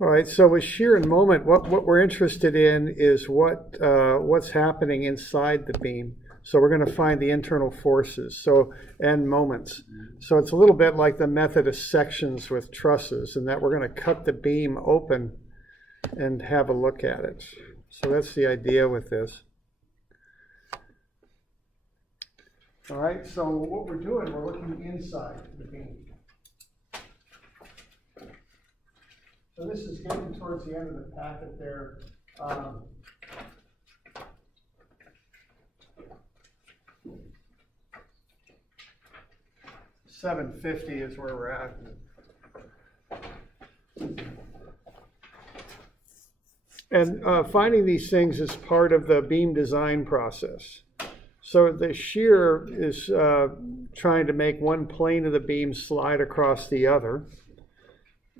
All right, so with shear and moment, what we're interested in is what's happening inside the beam. So we're going to find the internal forces and moments. So it's a little bit like the method of sections with trusses, in that we're going to cut the beam open and have a look at it. So that's the idea with this. All right, so what we're doing, we're looking inside the beam. So this is getting towards the end of the packet there. 750 is where we're at. And finding these things is part of the beam design process. So the shear is trying to make one plane of the beam slide across the other.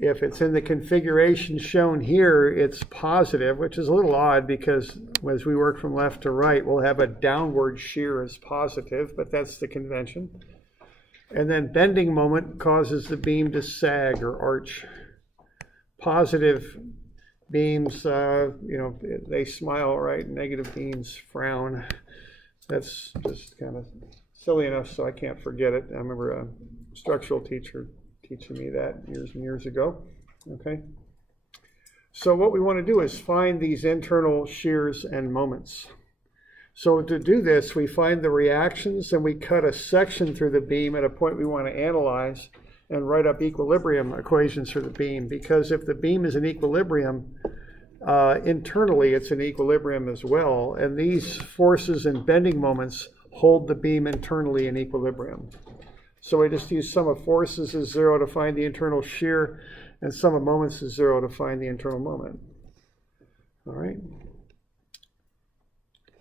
If it's in the configuration shown here, it's positive, which is a little odd because as we work from left to right, we'll have a downward shear as positive, but that's the convention. And then bending moment causes the beam to sag or arch. Positive beams, they smile, right? Negative beams frown. That's just kind of silly enough so I can't forget it. I remember a structural teacher teaching me that years and years ago. Okay. So what we want to do is find these internal shears and moments. So to do this, we find the reactions and we cut a section through the beam at a point we want to analyze and write up equilibrium equations for the beam. Because if the beam is in equilibrium, internally it's in equilibrium as well. And these forces and bending moments hold the beam internally in equilibrium. So we just use sum of forces as 0 to find the internal shear, and sum of moments is 0 to find the internal moment. All right.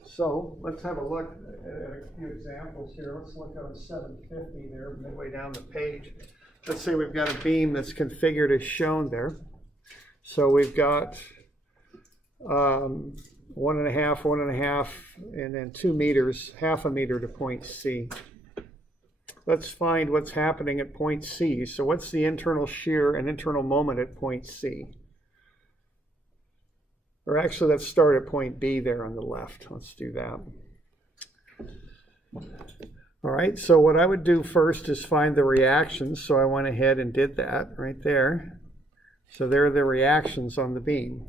So let's have a look at a few examples here. Let's look on 750 there, midway down the page. Let's say we've got a beam that's configured as shown there. So we've got 1.5, 1.5, and then 2 meters, half a meter to point C. Let's find what's happening at point C. So what's the internal shear and internal moment at point C? Or actually, let's start at point B there on the left. Let's do that. All right, so what I would do first is find the reactions. So I went ahead and did that right there. So there are the reactions on the beam.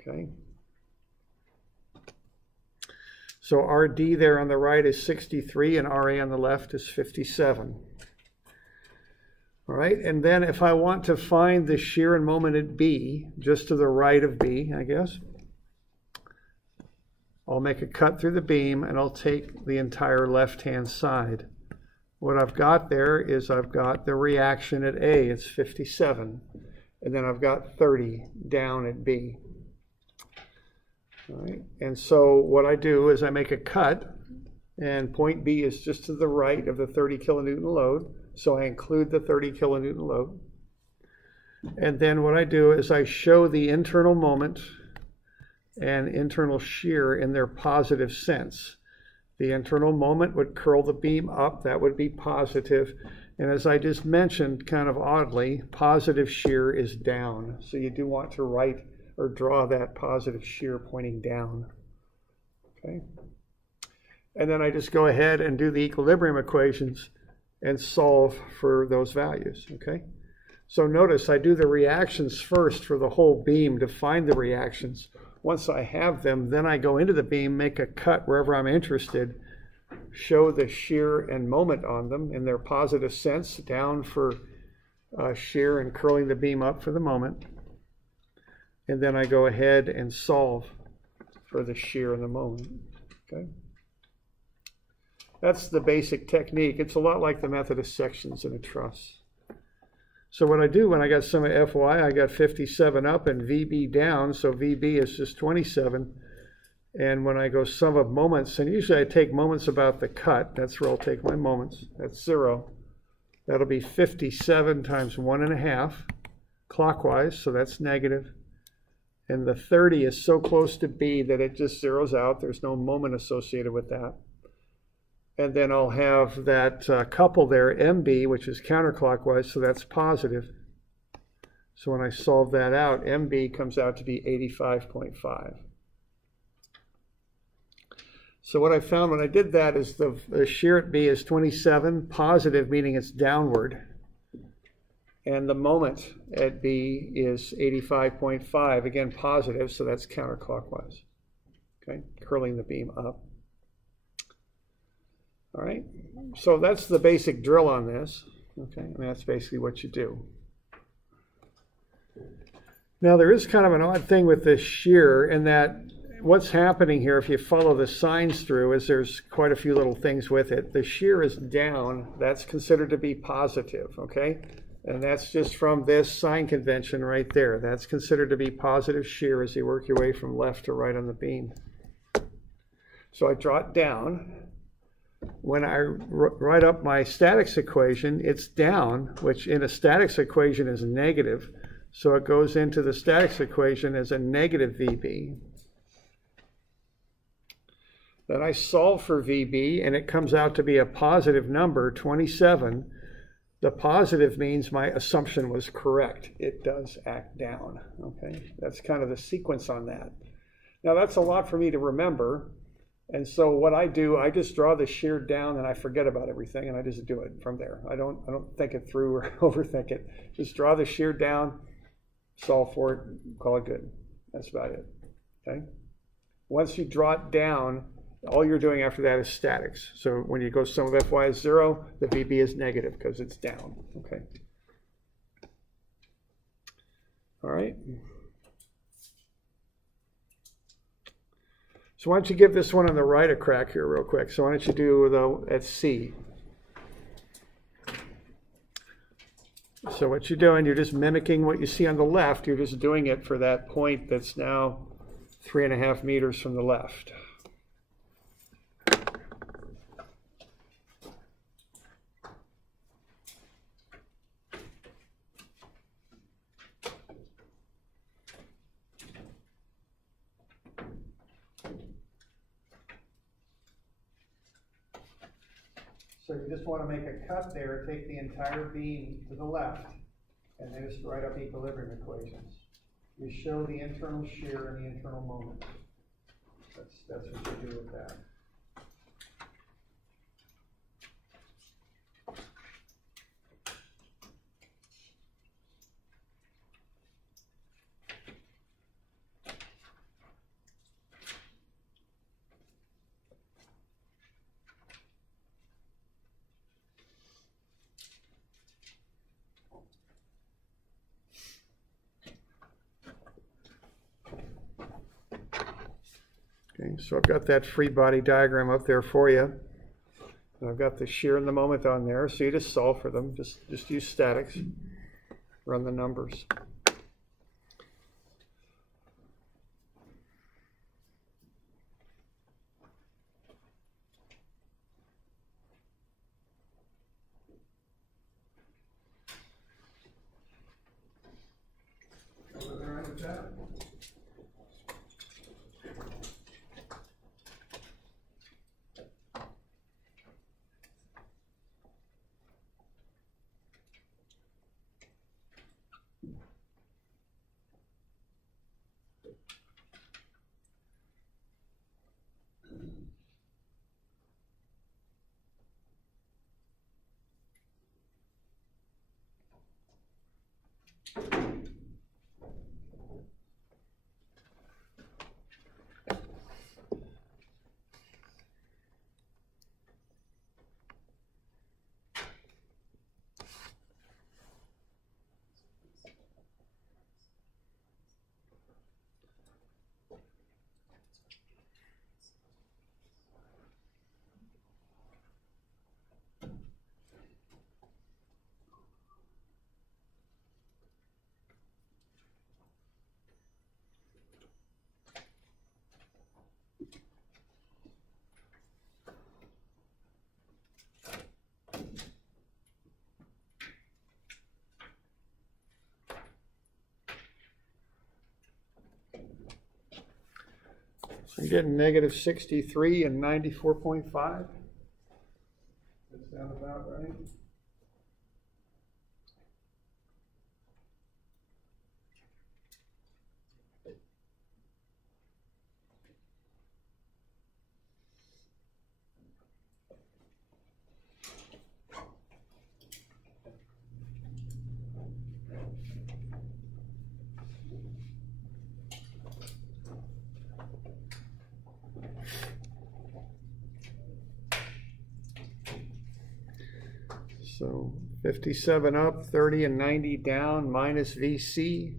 Okay. So RD there on the right is 63 and RA on the left is 57. All right, and then if I want to find the shear and moment at B, just to the right of B, I guess, I'll make a cut through the beam and I'll take the entire left-hand side. What I've got there is I've got the reaction at A, it's 57, and then I've got 30 down at B. All right. And so what I do is I make a cut, and point B is just to the right of the 30 kilonewton load, so I include the 30 kilonewton load. And then what I do is I show the internal moment and internal shear in their positive sense. The internal moment would curl the beam up, that would be positive. And as I just mentioned, kind of oddly, positive shear is down. So you do want to write or draw that positive shear pointing down. Okay. And then I just go ahead and do the equilibrium equations and solve for those values. Okay. So notice I do the reactions first for the whole beam to find the reactions. Once I have them, then I go into the beam, make a cut wherever I'm interested, show the shear and moment on them in their positive sense, down for shear and curling the beam up for the moment. And then I go ahead and solve for the shear and the moment. Okay. That's the basic technique. It's a lot like the method of sections in a truss. So what I do when I got sum of Fy, I got 57 up and VB down, so VB is just 27. And when I go sum of moments, and usually I take moments about the cut, that's where I'll take my moments, that's 0. That'll be 57 times 1.5 clockwise, so that's negative. And the 30 is so close to B that it just zeroes out. There's no moment associated with that. And then I'll have that couple there, MB, which is counterclockwise, so that's positive. So when I solve that out, MB comes out to be 85.5. So what I found when I did that is the shear at B is 27, positive, meaning it's downward. And the moment at B is 85.5, again positive, so that's counterclockwise. Okay, curling the beam up. All right, so that's the basic drill on this. Okay, and that's basically what you do. Now there is kind of an odd thing with this shear in that what's happening here, if you follow the signs through, is there's quite a few little things with it. The shear is down, that's considered to be positive, okay? And that's just from this sign convention right there. That's considered to be positive shear as you work your way from left to right on the beam. So I draw it down. When I write up my statics equation, it's down, which in a statics equation is negative. So it goes into the statics equation as a negative VB. Then I solve for VB, and it comes out to be a positive number, 27. The positive means my assumption was correct. It does act down, okay? That's kind of the sequence on that. Now that's a lot for me to remember. And so what I do, I just draw the shear down and I forget about everything and I just do it from there. I don't think it through or overthink it. Just draw the shear down, solve for it, call it good. That's about it, okay? Once you draw it down, all you're doing after that is statics. So when you go sum of Fy is 0, the VB is negative because it's down, okay? All right. So why don't you give this one on the right a crack here real quick. So why don't you do at C. So what you're doing, you're just mimicking what you see on the left. You're just doing it for that point that's now 3.5 meters from the left. So you just want to make a cut there, take the entire beam to the left, and then just write up equilibrium equations. You show the internal shear and the internal moment. That's what you do with that. Okay, so I've got that free body diagram up there for you. And I've got the shear and the moment on there, so you just solve for them. Just use statics, run the numbers. So I'm getting negative 63 and 94.5. That sound about right? So 57 up, 30 and 90 down, minus VC.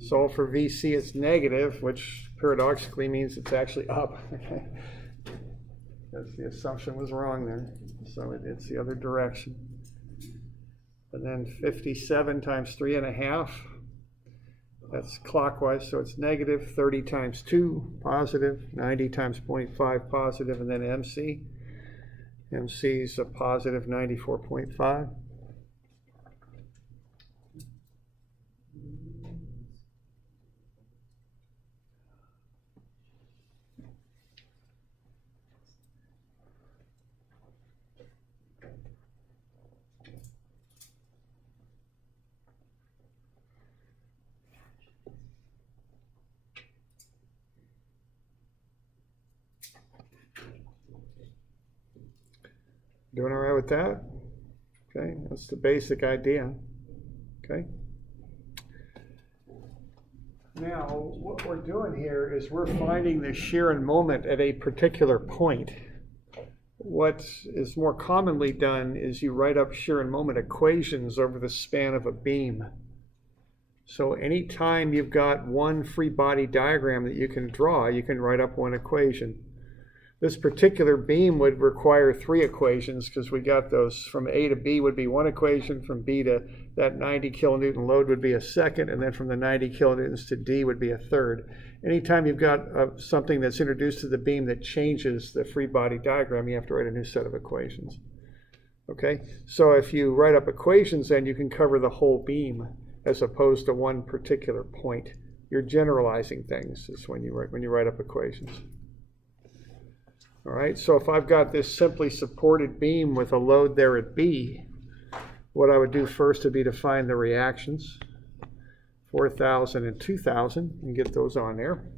Solve for VC, it's negative, which paradoxically means it's actually up. Because the assumption was wrong there. So it's the other direction. And then 57 times 3.5. That's clockwise, so it's negative. 30 times 2, positive. 90 times 0.5, positive. And then MC. MC is a positive 94.5. Doing all right with that? Okay, that's the basic idea. Okay. Now, what we're doing here is we're finding the shear and moment at a particular point. What is more commonly done is you write up shear and moment equations over the span of a beam. So anytime you've got one free body diagram that you can draw, you can write up one equation. This particular beam would require 3 equations because we got those from A to B would be one equation, from B to that 90 kilonewton load would be a second, and then from the 90 kilonewtons to D would be a third. Anytime you've got something that's introduced to the beam that changes the free body diagram, you have to write a new set of equations. Okay, so if you write up equations, then you can cover the whole beam as opposed to one particular point. You're generalizing things is when you write up equations. All right, so if I've got this simply supported beam with a load there at B, what I would do first would be to find the reactions, 4,000 and 2,000, and get those on there.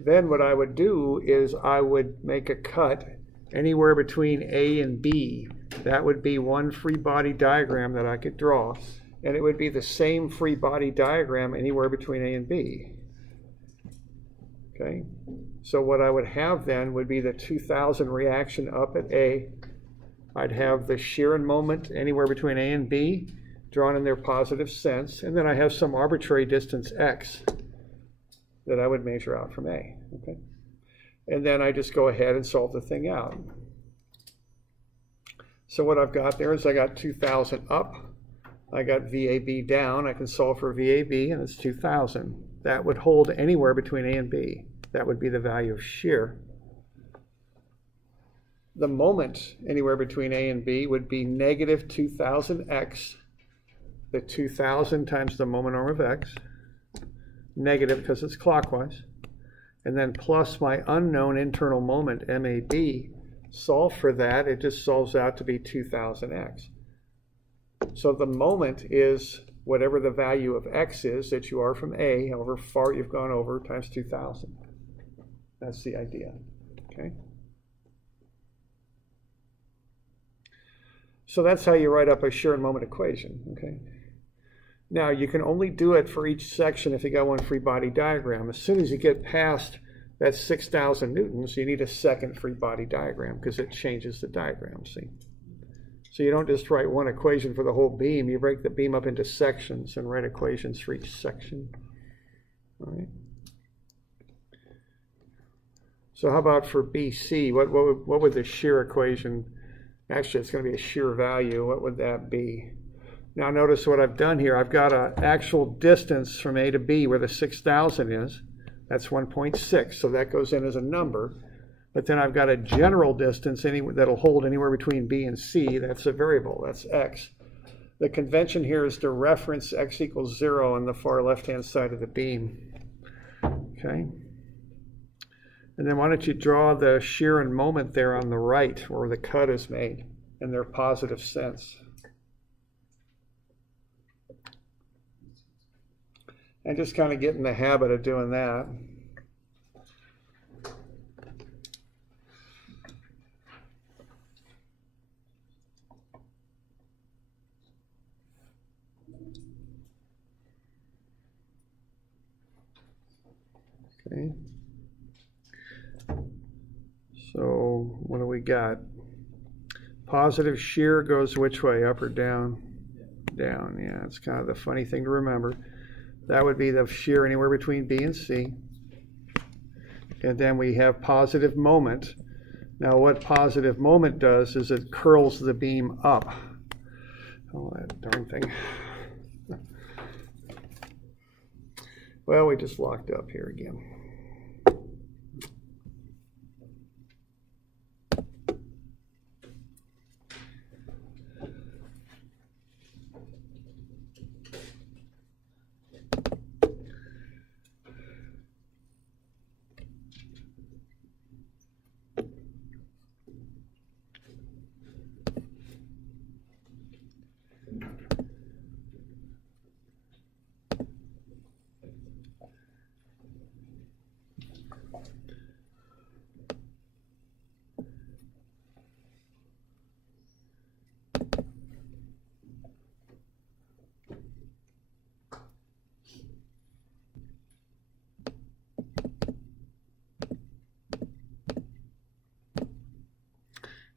Then what I would do is I would make a cut anywhere between A and B. That would be one free body diagram that I could draw, and it would be the same free body diagram anywhere between A and B. Okay, so what I would have then would be the 2,000 reaction up at A. I'd have the shear and moment anywhere between A and B drawn in their positive sense, and then I have some arbitrary distance x that I would measure out from A. Okay, and then I just go ahead and solve the thing out. So what I've got there is I got 2,000 up, I got VAB down. I can solve for VAB, and it's 2,000. That would hold anywhere between A and B. That would be the value of shear. The moment anywhere between A and B would be negative 2,000x, the 2,000 times the moment arm of x, negative because it's clockwise, and then plus my unknown internal moment, MAB. Solve for that, it just solves out to be 2,000x. So the moment is whatever the value of x is that you are from A, however far you've gone over, times 2,000. That's the idea, okay? So that's how you write up a shear and moment equation, okay? Now, you can only do it for each section if you got one free body diagram. As soon as you get past that 6,000 newtons, you need a second free body diagram because it changes the diagram, see? So you don't just write one equation for the whole beam, you break the beam up into sections and write equations for each section. All right. So how about for BC? What would the shear equation, actually it's going to be a shear value, what would that be? Now notice what I've done here. I've got an actual distance from A to B where the 6,000 is. That's 1.6, so that goes in as a number. But then I've got a general distance that'll hold anywhere between B and C. That's a variable, that's x. The convention here is to reference x equals 0 on the far left-hand side of the beam. Okay. And then why don't you draw the shear and moment there on the right where the cut is made in their positive sense. And just kind of get in the habit of doing that. Okay. So what do we got? Positive shear goes which way, up or down? Down, yeah, it's kind of the funny thing to remember. That would be the shear anywhere between B and C. And then we have positive moment. Now what positive moment does is it curls the beam up. Oh, that darn thing. Well, we just locked up here again.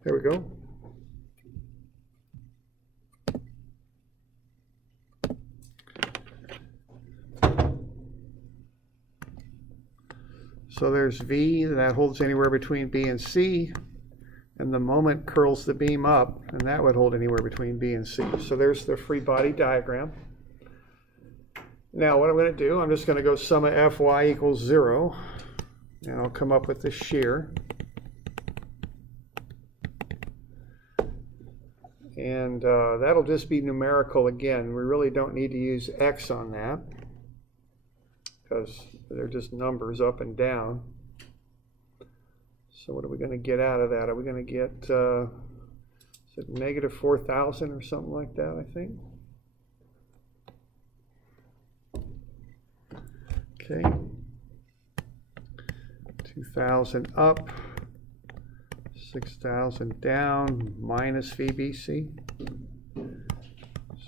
There we go. So there's V, that holds anywhere between B and C, and the moment curls the beam up, and that would hold anywhere between B and C. So there's the free body diagram. Now what I'm going to do, I'm just going to go sum of Fy equals 0, and I'll come up with the shear. And that'll just be numerical again. We really don't need to use X on that because they're just numbers up and down. So what are we going to get out of that? Are we going to get, is it negative 4,000 or something like that, I think? Okay. 2,000 up. 6,000 down, minus VBC.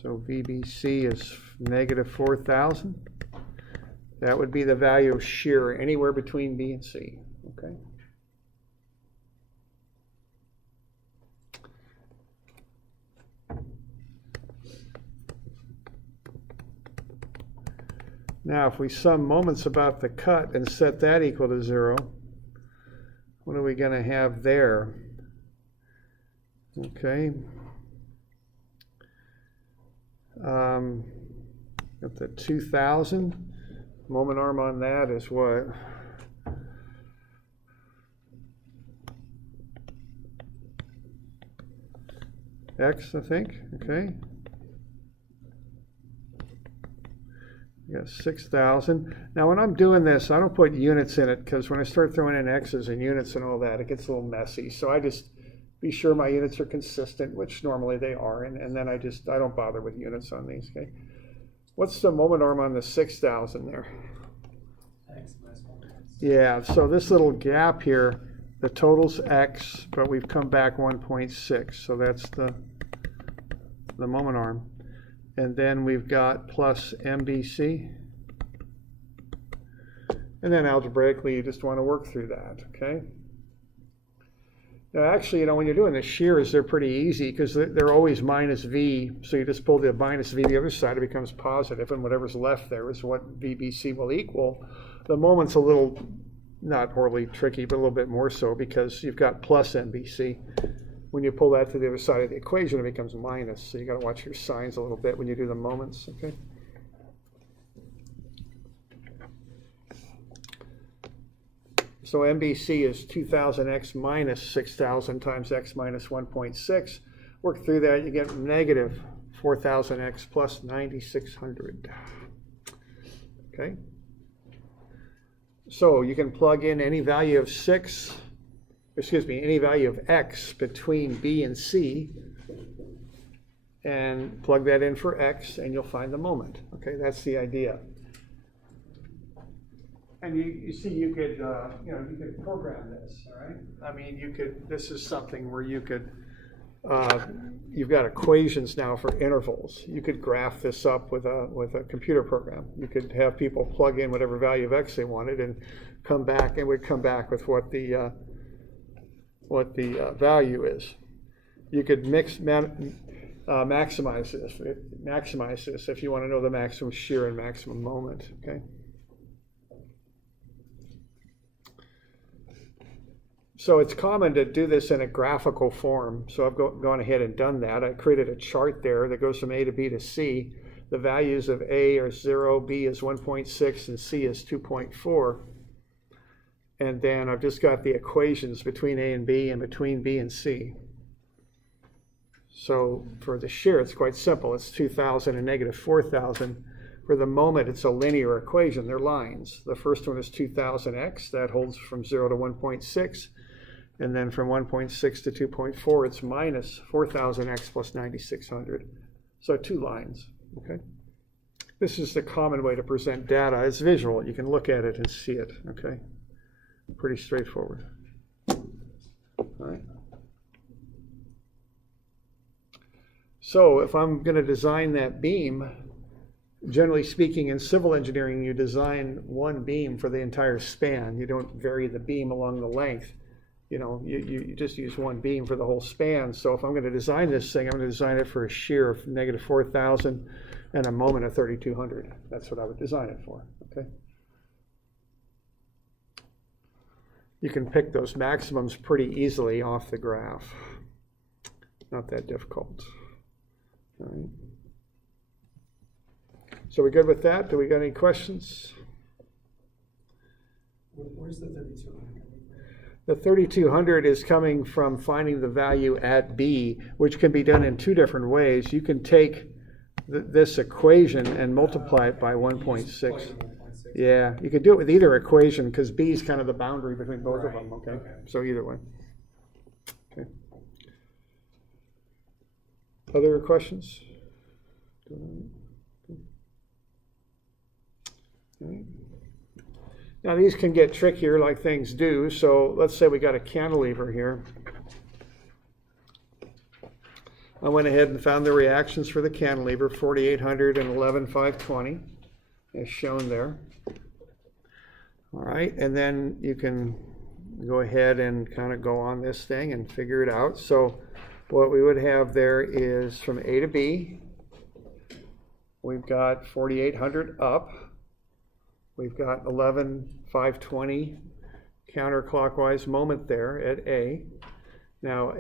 So VBC is negative 4,000. That would be the value of shear anywhere between B and C. Okay. Now, if we sum moments about the cut and set that equal to 0, what are we going to have there? Okay. At the 2,000, moment arm on that is what? X, I think. Okay. We got 6,000. Now when I'm doing this, I don't put units in it because when I start throwing in X's and units and all that, it gets a little messy. So I just be sure my units are consistent, which normally they are, and then I don't bother with units on these. Okay. What's the moment arm on the 6,000 there? X minus 1. Yeah, so this little gap here, the total's X, but we've come back 1.6. So that's the moment arm. And then we've got plus MBC. And then algebraically, you just want to work through that, okay? Now actually, when you're doing the shears, they're pretty easy because they're always minus V. So you just pull the minus V the other side, it becomes positive, and whatever's left there is what VBC will equal. The moment's a little, not horribly tricky, but a little bit more so because you've got plus MBC. When you pull that to the other side of the equation, it becomes minus. So you got to watch your signs a little bit when you do the moments, okay? So MBC is 2,000x minus 6,000 times x minus 1.6. Work through that, you get negative 4,000x plus 9,600. Okay? So you can plug in any value of any value of x between B and C, and plug that in for x, and you'll find the moment. Okay, that's the idea. And you see, you could program this. All right. I mean, this is something where you could. You've got equations now for intervals. You could graph this up with a computer program. You could have people plug in whatever value of x they wanted and come back, and would come back with what the value is. you could maximize this if you want to know the maximum shear and maximum moment, okay? So it's common to do this in a graphical form. So I've gone ahead and done that. I created a chart there that goes from A to B to C. The values of A are 0, B is 1.6, and C is 2.4. And then I've just got the equations between A and B and between B and C. So for the shear, it's quite simple. It's 2,000 and negative 4,000. For the moment, it's a linear equation. They're lines. The first one is 2,000x. That holds from 0 to 1.6. And then from 1.6 to 2.4, it's minus 4,000x plus 9,600. So 2 lines, okay? This is the common way to present data. It's visual. You can look at it and see it, okay? Pretty straightforward. All right. So if I'm going to design that beam, generally speaking, in civil engineering, you design one beam for the entire span. You don't vary the beam along the length. You know, you just use one beam for the whole span. So if I'm going to design this thing, I'm going to design it for a shear of negative 4,000 and a moment of 3,200. That's what I would design it for, okay? You can pick those maximums pretty easily off the graph. Not that difficult. All right. So we good with that? Do we got any questions? Where's the 3,200? The 3,200 is coming from finding the value at B, which can be done in 2 different ways. You can take this equation and multiply it by 1.6. Yeah, you could do it with either equation because B is kind of the boundary between both of them, okay? So either one. Okay. Other questions? All right. Now these can get trickier like things do. So let's say we got a cantilever here. I went ahead and found the reactions for the cantilever, 4,800 and 11,520, as shown there. All right, and then you can go ahead and kind of go on this thing and figure it out. So what we would have there is from A to B, we've got 4,800 up. We've got 11,520 counterclockwise moment there at A. Now,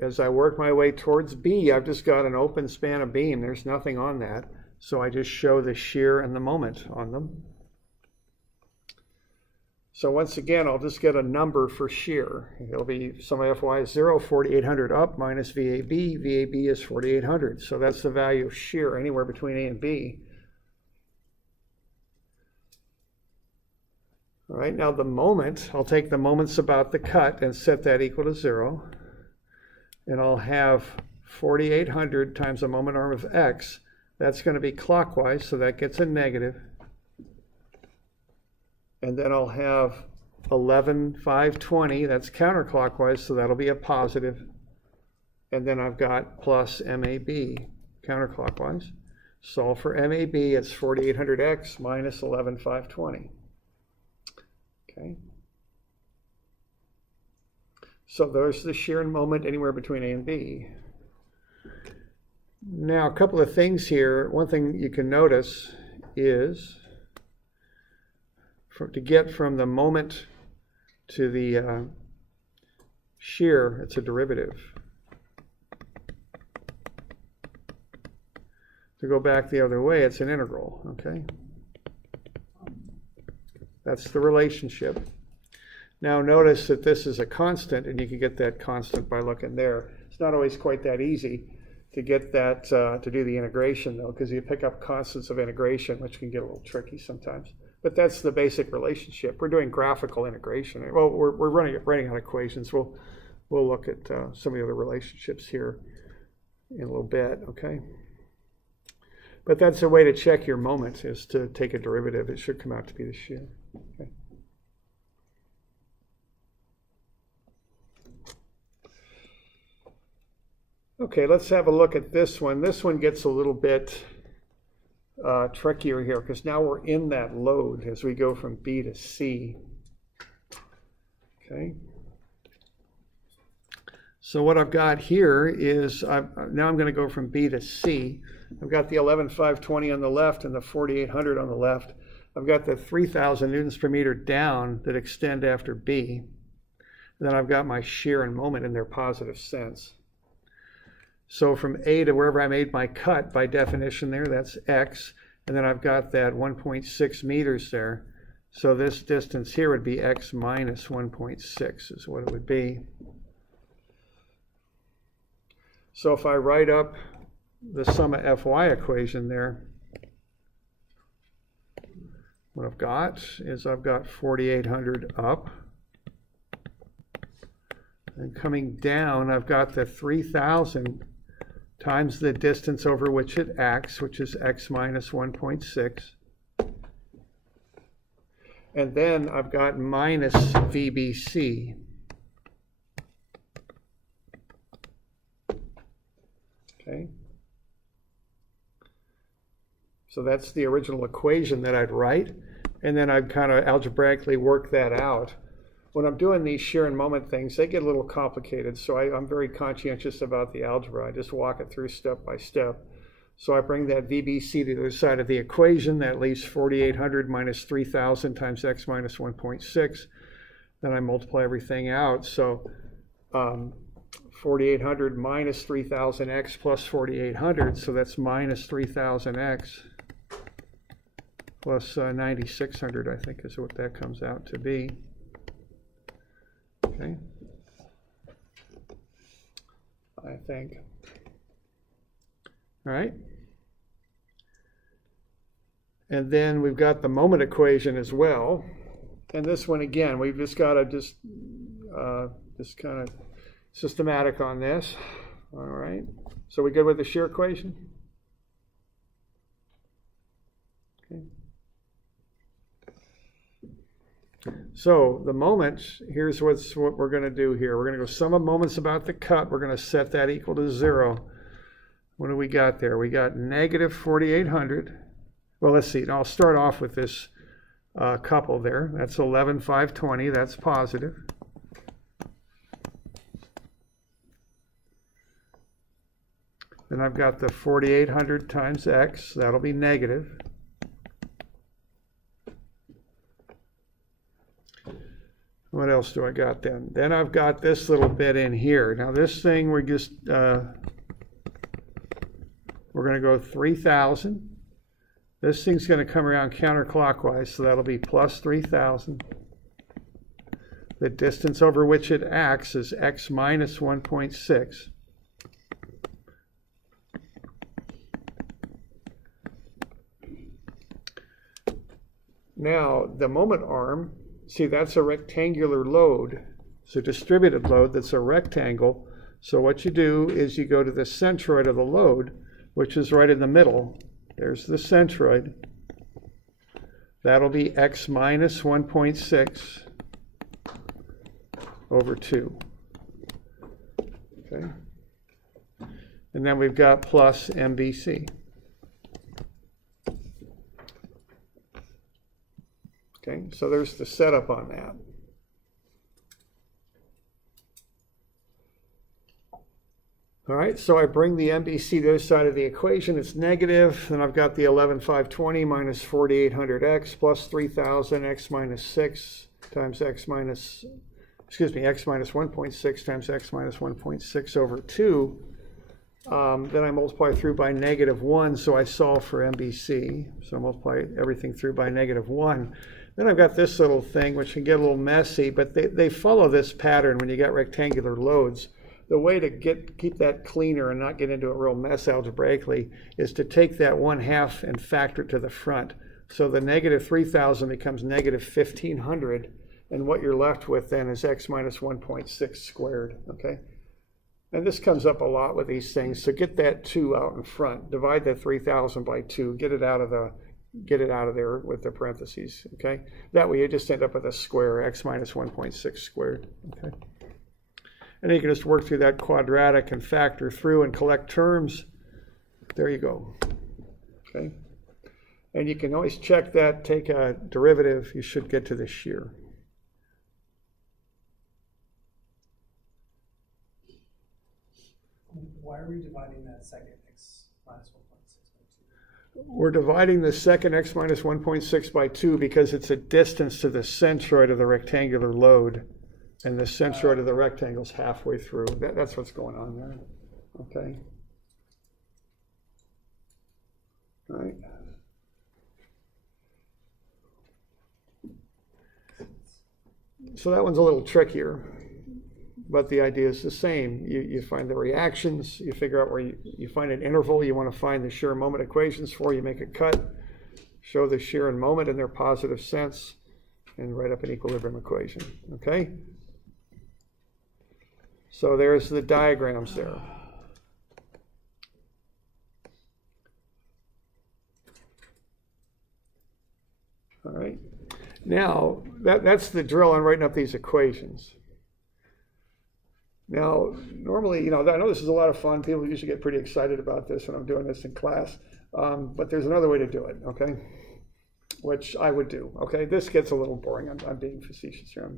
as I work my way towards B, I've just got an open span of beam. There's nothing on that. So I just show the shear and the moment on them. So once again, I'll just get a number for shear. It'll be some Fy is 0, 4,800 up minus VAB. VAB is 4,800. So that's the value of shear anywhere between A and B. All right, now the moment, I'll take the moments about the cut and set that equal to 0. And I'll have 4,800 times a moment arm of x. That's going to be clockwise, so that gets a negative. And then I'll have 11,520, that's counterclockwise, so that'll be a positive. And then I've got plus MAB, counterclockwise. Solve for MAB, it's 4,800x minus 11,520. Okay. So there's the shear and moment anywhere between A and B. Now, a couple of things here. One thing you can notice is to get from the moment to the shear, it's a derivative. To go back the other way, it's an integral, okay? That's the relationship. Now notice that this is a constant, and you can get that constant by looking there. It's not always quite that easy to get that, to do the integration though, because you pick up constants of integration, which can get a little tricky sometimes. But that's the basic relationship. We're doing graphical integration. Well, we're writing out equations. We'll look at some of the other relationships here in a little bit, okay? But that's a way to check your moment, is to take a derivative. It should come out to be the shear. Okay. Okay, let's have a look at this one. This one gets a little bit trickier here because now we're in that load as we go from B to C. Okay. So what I've got here is, now I'm going to go from B to C. I've got the 11,520 on the left and the 4,800 on the left. I've got the 3,000 newtons per meter down that extend after B. And then I've got my shear and moment in their positive sense. So from A to wherever I made my cut, by definition there, that's X. And then I've got that 1.6 meters there. So this distance here would be X minus 1.6 is what it would be. So if I write up the sum of Fy equation there, what I've got is I've got 4,800 up. And coming down, I've got the 3,000 times the distance over which it acts, which is X minus 1.6. And then I've got minus VBC. Okay. So that's the original equation that I'd write, and then I'd kind of algebraically work that out. When I'm doing these shear and moment things, they get a little complicated, so I'm very conscientious about the algebra. I just walk it through step by step. So I bring that VBC to the other side of the equation. That leaves 4,800 minus 3,000 times X minus 1.6. Then I multiply everything out. So 4,800 minus 3,000x plus 4,800, so that's minus 3,000x plus 9,600, I think is what that comes out to be. Okay, I think. All right. And then we've got the moment equation as well. And this one, again, we've just got to just kind of systematic on this. All right. So we good with the shear equation? Okay. So the moments, here's what we're going to do here. We're going to go sum of moments about the cut. We're going to set that equal to 0. What do we got there? We got negative 4,800. Well, let's see. I'll start off with this couple there. That's 11,520. That's positive. Then I've got the 4,800 times X. That'll be negative. What else do I got then? Then I've got this little bit in here. Now this thing, we're just, we're going to go 3,000. This thing's going to come around counterclockwise, so that'll be plus 3,000. The distance over which it acts is X minus 1.6. Now, the moment arm, see, that's a rectangular load. It's a distributed load that's a rectangle. So what you do is you go to the centroid of the load, which is right in the middle. There's the centroid. That'll be X minus 1.6 over 2. Okay. And then we've got plus MBC. Okay, so there's the setup on that. All right, so I bring the MBC to the other side of the equation. It's negative. Then I've got the 11,520 minus 4,800x plus 3,000 x minus 6 times x minus, x minus 1.6 times x minus 1.6 over 2. Then I multiply through by negative 1, so I solve for MBC. So I multiply everything through by negative 1. Then I've got this little thing, which can get a little messy, but they follow this pattern when you got rectangular loads. The way to keep that cleaner and not get into a real mess algebraically is to take that 1/2 and factor it to the front. So the negative 3,000 becomes negative 1,500, and what you're left with then is x minus 1.6 squared, okay? And this comes up a lot with these things, so get that 2 out in front. Divide that 3,000 by 2, get it out of there with the parentheses, okay? That way you just end up with a square, x minus 1.6 squared, okay? And you can just work through that quadratic and factor through and collect terms. There you go, okay? And you can always check that, take a derivative, you should get to the shear. are we dividing that second x minus 1.6 by 2? We're dividing the second x minus 1.6 by 2 because it's a distance to the centroid of the rectangular load, and the centroid of the rectangle is halfway through. That's what's going on there. Okay. All right. So that one's a little trickier, but the idea is the same. You find the reactions, you figure out where you find an interval you want to find the shear and moment equations for, you make a cut, show the shear and moment in their positive sense, and write up an equilibrium equation, okay? So there's the diagrams there. All right. Now, that's the drill on writing up these equations. Now, normally, I know this is a lot of fun. People usually get pretty excited about this when I'm doing this in class. But there's another way to do it, okay? Which I would do, okay? This gets a little boring. I'm being facetious here.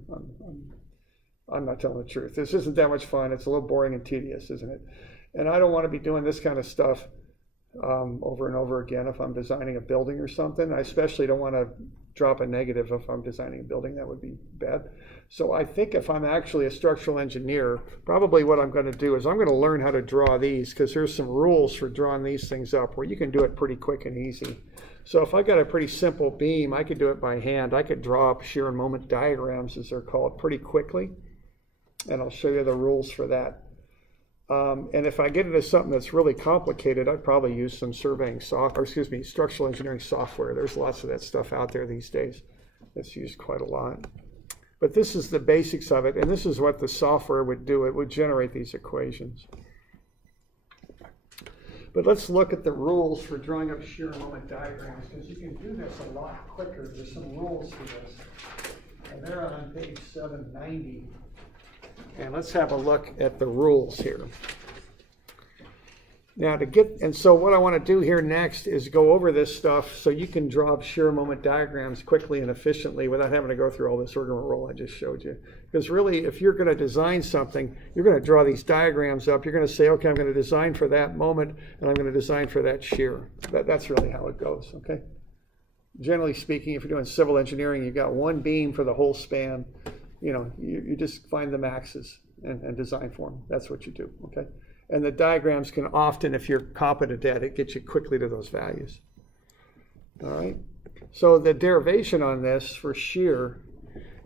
I'm not telling the truth. This isn't that much fun. It's a little boring and tedious, isn't it? And I don't want to be doing this kind of stuff over and over again if I'm designing a building or something. I especially don't want to drop a negative if I'm designing a building. That would be bad. So I think if I'm actually a structural engineer, probably what I'm going to do is I'm going to learn how to draw these, because there's some rules for drawing these things up where you can do it pretty quick and easy. So if I got a pretty simple beam, I could do it by hand. I could draw up shear and moment diagrams, as they're called, pretty quickly. And I'll show you the rules for that. And if I get into something that's really complicated, I'd probably use some structural engineering software. There's lots of that stuff out there these days. That's used quite a lot. But this is the basics of it, and this is what the software would do. It would generate these equations. But let's look at the rules for drawing up shear and moment diagrams, because you can do this a lot quicker. There's some rules for this. And they're on page 790. And let's have a look at the rules here. Now so what I want to do here next is go over this stuff so you can draw up shear moment diagrams quickly and efficiently without having to go through all this rigmarole I just showed you. Because really, if you're going to design something, you're going to draw these diagrams up. You're going to say, okay, I'm going to design for that moment, and I'm going to design for that shear. That's really how it goes, okay? Generally speaking, if you're doing civil engineering, you've got one beam for the whole span. You just find the maxes and design for them. That's what you do, okay? And the diagrams can often, if you're competent at it, get you quickly to those values. All right? So the derivation on this for shear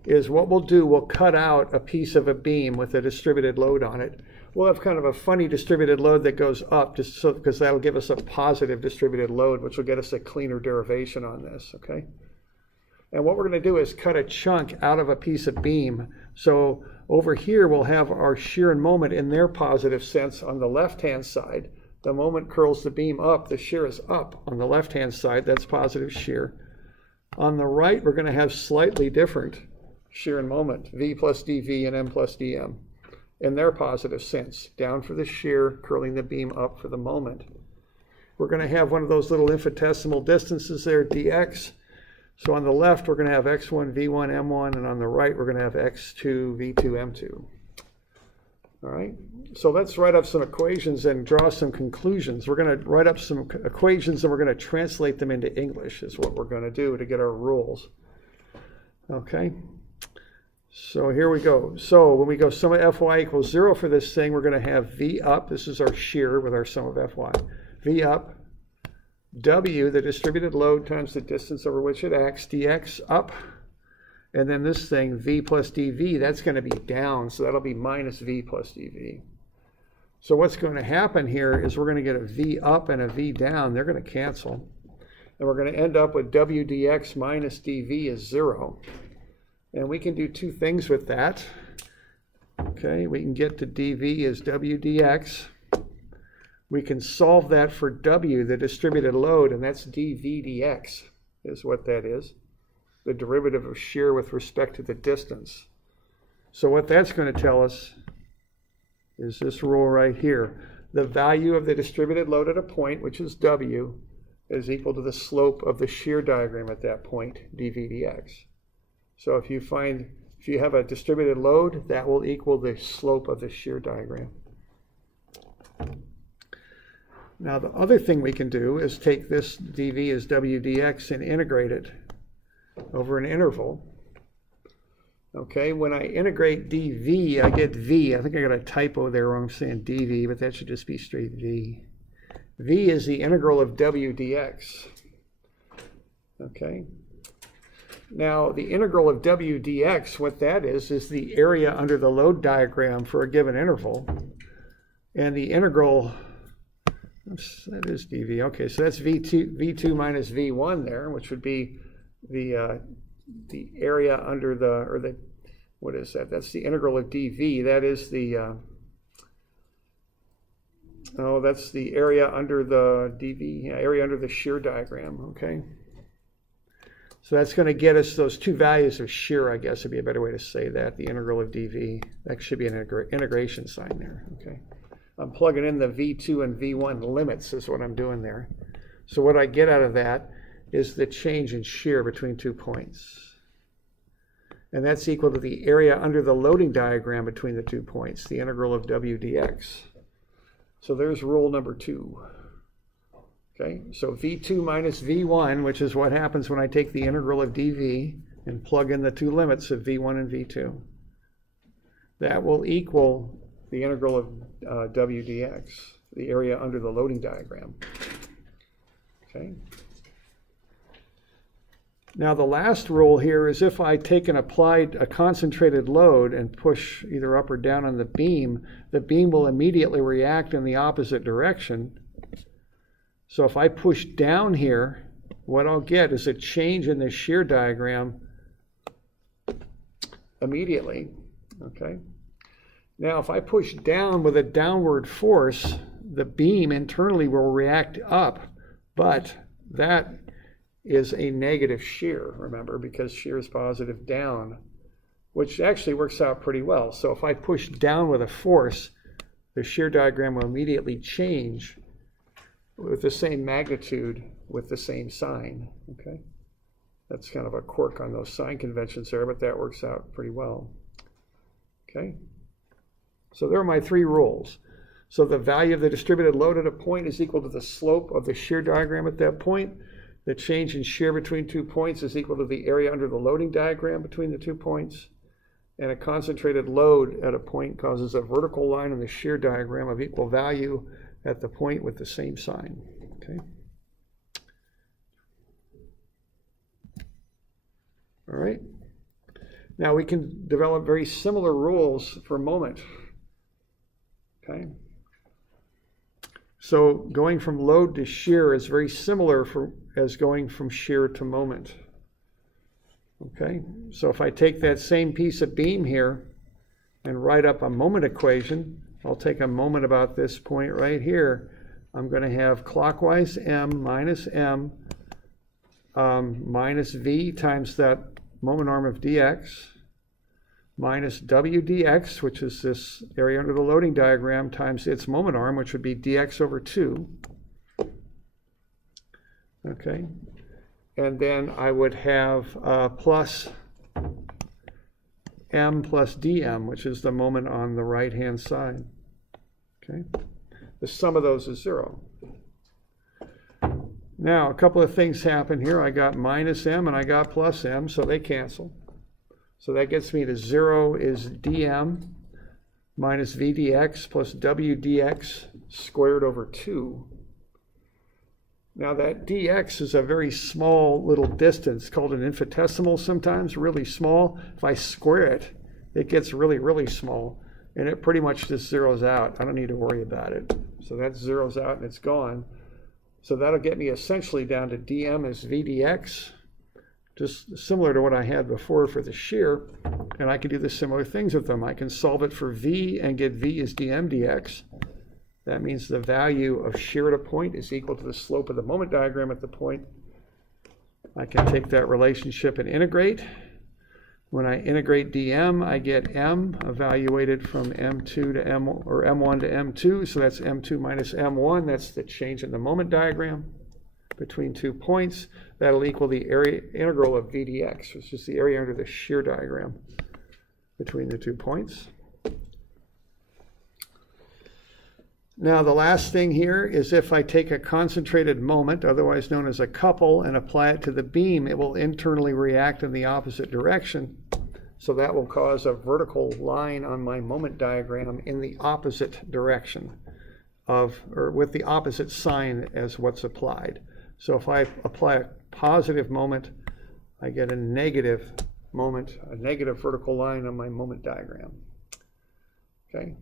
is what we'll do, we'll cut out a piece of a beam with a distributed load on it. We'll have kind of a funny distributed load that goes up because that'll give us a positive distributed load, which will get us a cleaner derivation on this, okay? And what we're going to do is cut a chunk out of a piece of beam. So over here, we'll have our shear and moment in their positive sense on the left-hand side. The moment curls the beam up, the shear is up on the left-hand side. That's positive shear. On the right, we're going to have slightly different shear and moment, V plus dV and M plus dM, in their positive sense. Down for the shear, curling the beam up for the moment. We're going to have one of those little infinitesimal distances there, dx. So on the left, we're going to have x1, v1, m1, and on the right, we're going to have x2, v2, m2. All right, so let's write up some equations and draw some conclusions. We're going to write up some equations and we're going to translate them into English is what we're going to do to get our rules. Okay, so here we go. So when we go sum of Fy equals 0 for this thing, we're going to have V up. This is our shear with our sum of Fy. V up. W, the distributed load, times the distance over which it acts, dx up. And then this thing, V plus dV, that's going to be down, so that'll be minus V plus dV. So what's going to happen here is we're going to get a V up and a V down. They're going to cancel. And we're going to end up with W dx minus dV is 0. And we can do two things with that. Okay, we can get to dV as W dx. We can solve that for W, the distributed load, and that's dV dx is what that is, the derivative of shear with respect to the distance. So what that's going to tell us is this rule right here. The value of the distributed load at a point, which is W, is equal to the slope of the shear diagram at that point, dV dx. So if you have a distributed load, that will equal the slope of the shear diagram. Now the other thing we can do is take this dv as w dx and integrate it over an interval. Okay, when I integrate dv, I get v. I think I got a typo there where I'm saying dv, but that should just be straight v. V is the integral of w dx. Okay. Now, the integral of w dx, what that is the area under the load diagram for a given interval. And the integral, that is dv. Okay, so that's v2 minus v1 there, which would be the area under the, what is that? That's the integral of dv. That is the, that's the area under the dv, area under the shear diagram, okay? So that's going to get us those two values of shear, I guess would be a better way to say that, the integral of dv. That should be an integration sign there, okay? I'm plugging in the v2 and v1 limits is what I'm doing there. So what I get out of that is the change in shear between 2 points. And that's equal to the area under the loading diagram between the 2 points, the integral of w dx. So there's rule number 2. Okay, so v2 minus v1, which is what happens when I take the integral of dv and plug in the two limits of v1 and v2. That will equal the integral of w dx, the area under the loading diagram. Okay. Now the last rule here is if I take and applied a concentrated load and push either up or down on the beam will immediately react in the opposite direction. So if I push down here, what I'll get is a change in the shear diagram immediately, okay? Now if I push down with a downward force, the beam internally will react up, but that is a negative shear, remember, because shear is positive down, which actually works out pretty well. So if I push down with a force, the shear diagram will immediately change with the same magnitude with the same sign, okay? That's kind of a quirk on those sign conventions there, but that works out pretty well, okay? So there are my 3 rules. So the value of the distributed load at a point is equal to the slope of the shear diagram at that point. The change in shear between 2 points is equal to the area under the loading diagram between the 2 points. And a concentrated load at a point causes a vertical line in the shear diagram of equal value at the point with the same sign, okay? All right. Now we can develop very similar rules for moment, okay? So going from load to shear is very similar as going from shear to moment, okay? So if I take that same piece of beam here and write up a moment equation, I'll take a moment about this point right here. I'm going to have clockwise m minus v times that moment arm of dx minus w dx, which is this area under the loading diagram, times its moment arm, which would be dx over 2. Okay. And then I would have plus m plus dm, which is the moment on the right-hand side. Okay. The sum of those is 0. Now, a couple of things happen here. I got minus m and I got plus m, so they cancel. So that gets me to 0 is dm minus v dx plus w dx squared over 2. Now that dx is a very small little distance, called an infinitesimal sometimes, really small. If I square it, it gets really, really small, and it pretty much just zeroes out. I don't need to worry about it. So that zeroes out and it's gone. So that'll get me essentially down to dm as v dx, just similar to what I had before for the shear, and I can do the similar things with them. I can solve it for v and get v as dm dx. That means the value of shear at a point is equal to the slope of the moment diagram at the point. I can take that relationship and integrate. When I integrate dm, I get m evaluated from m2 to m, or m1 to m2, so that's m2 minus m1. That's the change in the moment diagram between 2 points. That'll equal the area integral of v dx, which is the area under the shear diagram between the 2 points. Now, the last thing here is if I take a concentrated moment, otherwise known as a couple, and apply it to the beam, it will internally react in the opposite direction. So that will cause a vertical line on my moment diagram in the opposite direction or with the opposite sign as what's applied. So if I apply a positive moment, I get a negative moment, a negative vertical line on my moment diagram. Okay?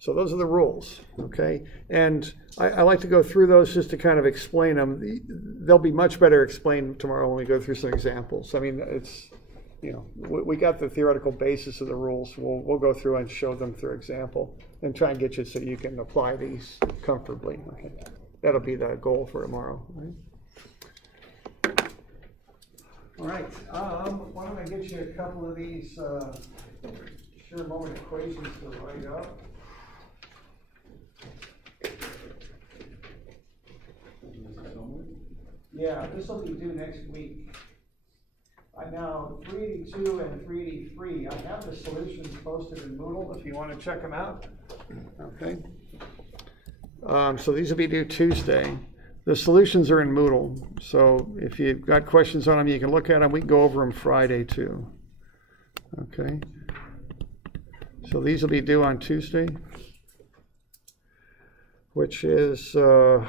So those are the rules, okay? And I like to go through those just to kind of explain them. They'll be much better explained tomorrow when we go through some examples. I mean, it's, you know, we got the theoretical basis of the rules. We'll go through and show them through example and try and get you so you can apply these comfortably, okay? That'll be the goal for tomorrow, right? All right, why don't I get you a couple of these shear moment equations to write up. Yeah, this will be due next week. Now 382 and 383, I have the solutions posted in Moodle if you want to check them out. Okay. So these will be due Tuesday. The solutions are in Moodle, so if you've got questions on them, you can look at them. We can go over them Friday too. Okay. So these will be due on Tuesday, which is, I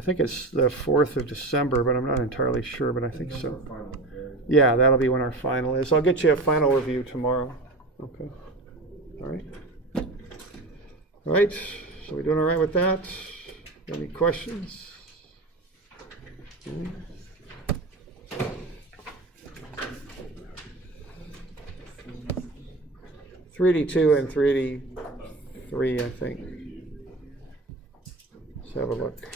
think it's the 4th of December, but I'm not entirely sure, but I think so. Yeah, that'll be when our final is. I'll get you a final review tomorrow. Okay. All right. All right. So we doing all right with that? Any questions? Okay. 382 and 383, I think. Let's have a look.